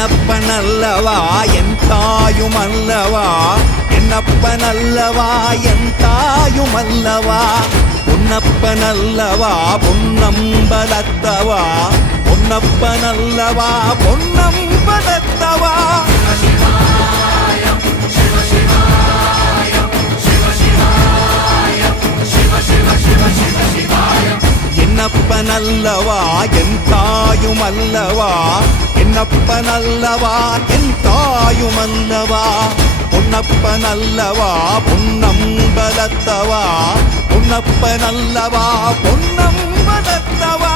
என்னப்பனல்லவா என் தாயுமல்லவா, என்னப்பனல்லவா என் தாயுமல்லவா, பொன்னப்பனல்லவா பொன்னம்பலத்தவா, பொன்னப்பனல்லவா பொன்னம்பலத்தவா. என்னப்பனல்லவா என் தாயுமல்லவா, என்னப்பனல்லவா என் தாயுமல்லவா, பொன்னப்பனல்லவா பொன்னம்பலத்தவா, பொன்னப்பனல்லவா பொன்னம்பலத்தவா.